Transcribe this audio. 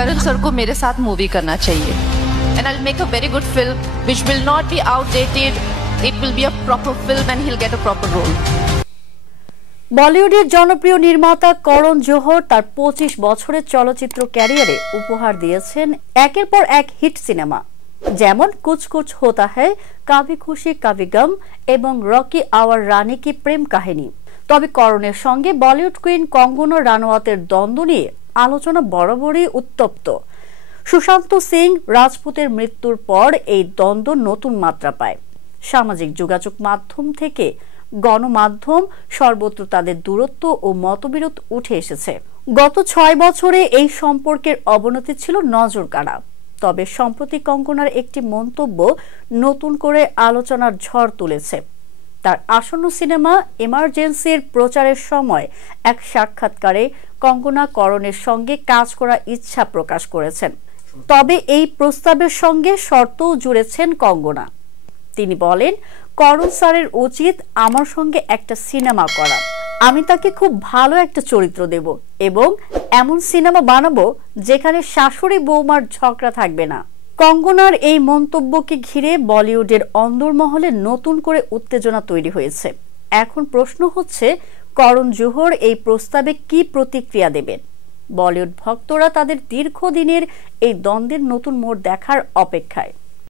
करण sir को मेरे साथ मूवी करना चाहिए and I'll make a very good film which will not be outdated. It will be a proper film and he'll get a proper role. বলিউডের জনপ্রিয় নির্মাতা করণ জোহর তার 25 বছরের চলচ্চিত্র ক্যারিয়ারে উপহার দিয়েছেন একের পর এক হিট সিনেমা, যেমন কুছ কুছ হোতা হ্যায়, কাভি খুশি কাভি গম এবং রকি আওয়ার রানী কি প্রেম কাহিনী। তবে করণের সঙ্গে বলিউড কুইন কঙ্গনা রানাওয়াতের দ্বন্দ্ব নিয়ে আলোচনা বরাবরই উত্তপ্ত। সুশান্ত সিং রাজপুতের মৃত্যুর পর এই দ্বন্দ্ব নতুন মাত্রা পায়। সামাজিক যোগাযোগ মাধ্যম থেকে গণমাধ্যম সর্বত্র তাদের দূরত্ব ও মতবিরোধ উঠে এসেছে। গত 6 বছরে এই সম্পর্কের অবনতি ছিল নজরকাড়া। তবে সম্প্রতি কঙ্গনার একটি মন্তব্য নতুন করে আলোচনার ঝড় তুলেছে। তার আসন্ন সিনেমা এমার্জেন্সির প্রচারের সময় এক সাক্ষাৎকারে কঙ্গনা করণের সঙ্গে কাজ করার ইচ্ছা প্রকাশ করেছেন। তবে এই প্রস্তাবের সঙ্গে শর্তও জুড়েছেন কঙ্গনা। তিনি বলেন, করণ স্যারের উচিত আমার সঙ্গে একটা সিনেমা করা। আমি তাকে খুব ভালো একটা চরিত্র দেব এবং এমন সিনেমা বানাবো যেখানে শাশুড়ি বৌমার ঝগড়া থাকবে না। কঙ্গনার এই মন্তব্যকে ঘিরে বলিউডের অন্দরমহলে নতুন করে উত্তেজনা তৈরি হয়েছে। এখন প্রশ্ন হচ্ছে, করণ জোহর এই প্রস্তাবে কি প্রতিক্রিয়া দেবেন? বলিউড ভক্তরা তাদের দীর্ঘদিনের এই দ্বন্দ্বের নতুন মোড় দেখার অপেক্ষায়।